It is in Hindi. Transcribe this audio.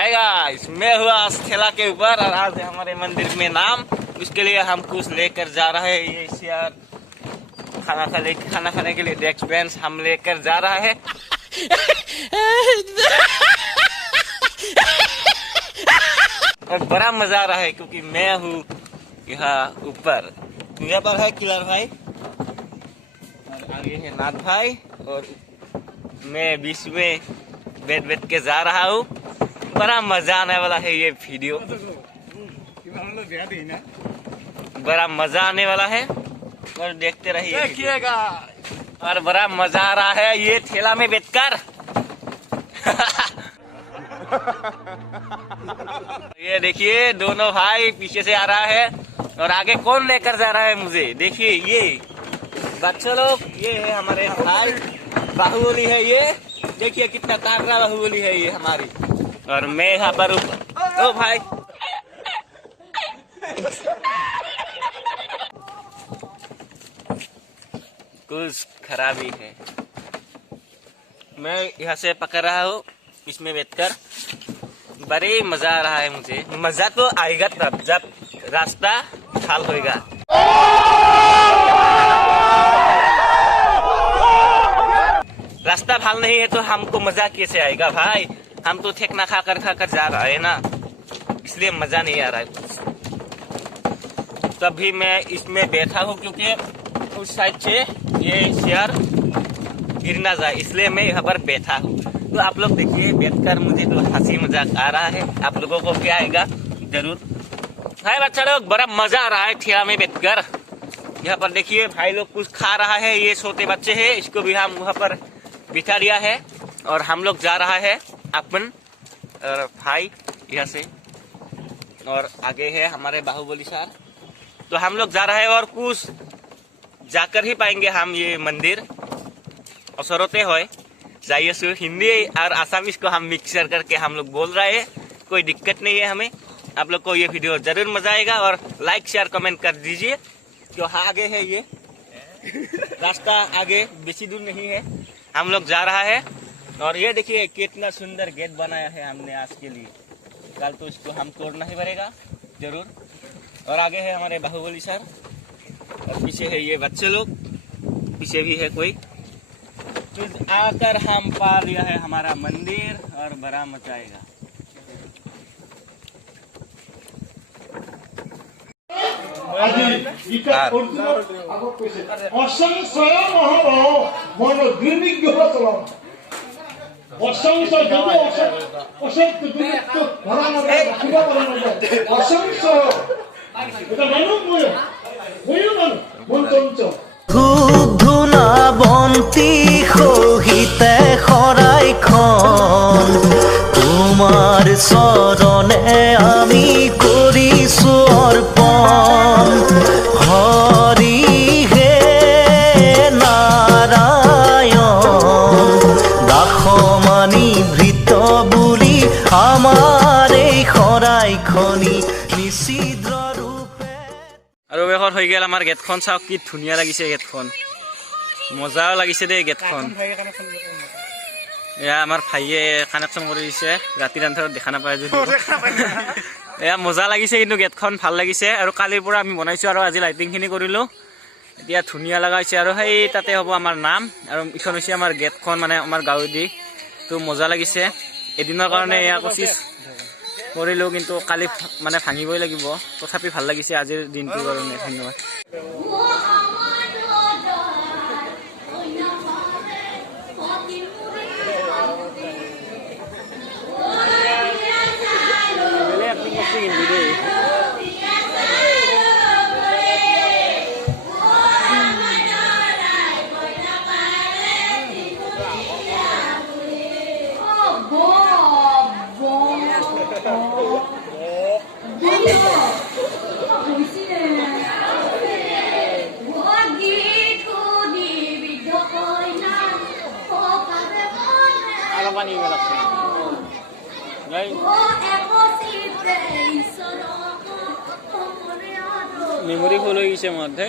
है गाइस, मैं हुआ ठेला के ऊपर और आज है हमारे मंदिर में नाम। उसके लिए हम कुछ लेकर जा रहे हैं। ये शेयर खाना खाने के लिए डेस्क बेंच हम लेकर जा रहा है। और बड़ा मजा आ रहा है क्योंकि मैं हूँ यहाँ ऊपर। यहाँ पर है किलर भाई और आगे है नाथ भाई और मैं बीच में बैठ के जा रहा हूँ। बड़ा मजा आने वाला है ये वीडियो, बड़ा मजा आने वाला है और देखते रहिए देखिएगा। और बड़ा मजा आ रहा है ये ठेला में बैठकर। ये देखिए दोनों भाई पीछे से आ रहा है और आगे कौन लेकर जा रहा है मुझे देखिए। ये बच्चे लोग, ये है हमारे भाई बाहुबली है। ये देखिए कितना ताकड़ा बाहुबली है ये हमारी। और मैं यहाँ पर ओ भाई कुछ खराबी है। मैं यहाँ से पकड़ रहा हूँ इसमें बैठकर। बड़े मजा आ रहा है मुझे। मजा तो आएगा तब जब रास्ता खाल होएगा। रास्ता खाल नहीं है तो हमको मजा कैसे आएगा भाई। हम तो ठेकना खाकर जा रहे हैं ना, इसलिए मजा नहीं आ रहा है। तभी मैं इसमें बैठा हूँ क्योंकि उस साइड से ये शेयर गिर ना जाए, इसलिए मैं यहाँ पर बैठा हूँ। तो आप लोग देखिए बैठकर मुझे तो हंसी मजाक आ रहा है। आप लोगों को क्या आएगा जरूर। भाई बच्चा लोग बड़ा मजा आ रहा है ठेला में बैठकर। यहाँ पर देखिए भाई लोग कुछ खा रहा है। ये छोटे बच्चे हैं, इसको भी हम वहाँ पर बिठा दिया है और हम लोग जा रहा है अपन और भाई यहाँ से। और आगे है हमारे बाहुबली सर। तो हम लोग जा रहे हैं और कुछ जाकर ही पाएंगे हम ये मंदिर। असरते हो जाइए सो हिंदी और आसामीज को हम मिक्सर करके हम लोग बोल रहे हैं। कोई दिक्कत नहीं है हमें। आप लोग को ये वीडियो जरूर मजा आएगा और लाइक शेयर कमेंट कर दीजिए। तो आगे है ये रास्ता, आगे बेसी दूर नहीं है, हम लोग जा रहा है। और ये देखिए कितना सुंदर गेट बनाया है हमने आज के लिए। कल तो इसको हम तोड़ना ही पड़ेगा जरूर। और आगे है हमारे बाहुबली सर और पीछे है ये बच्चे लोग, पीछे भी है कोई। तो आकर हम पा लिया है हमारा मंदिर और बड़ा मजा आएगा। ধূনা বন্তি সহিতে শৰাইখন তোমাৰ চৰণে আমি কৰিছো অৰ্পণ। হৰি হে নাৰায়ণ দাসমানি ভৃত বুলি আমাৰ এই শৰাইখনি নিচিদ্ৰ ৰূপে। আৰু এখন হৈ গেল আমাৰ গেটখন। চাওক কি ধুনীয়া লাগিছে গেটখন, মজাও লাগিছে দেই গেটখন। এয়া আমাৰ ভাইয়ে কানেকশ্যন কৰি দিছে, ৰাতিৰ আন্ধাৰত দেখা নাপায় যদি। এয়া মজা লাগিছে কিন্তু গেটখন ভাল লাগিছে। আৰু কালিৰ পৰা আমি বনাইছোঁ আৰু আজি লাইটিংখিনি কৰিলোঁ। এতিয়া ধুনীয়া লগা হৈছে আৰু সেই তাতে হ'ব আমাৰ নাম। আৰু ইখন হৈছে আমাৰ গেটখন, মানে আমাৰ গাঁৱেদি। তো মজা লাগিছে। এদিনৰ কাৰণে এয়া কোচিছ কৰিলোঁ কিন্তু কালি মানে ভাঙিবই লাগিব। তথাপি ভাল লাগিছে আজিৰ দিনটোৰ কাৰণে। ধন্যবাদ। मेमोरी फुल हो गई 64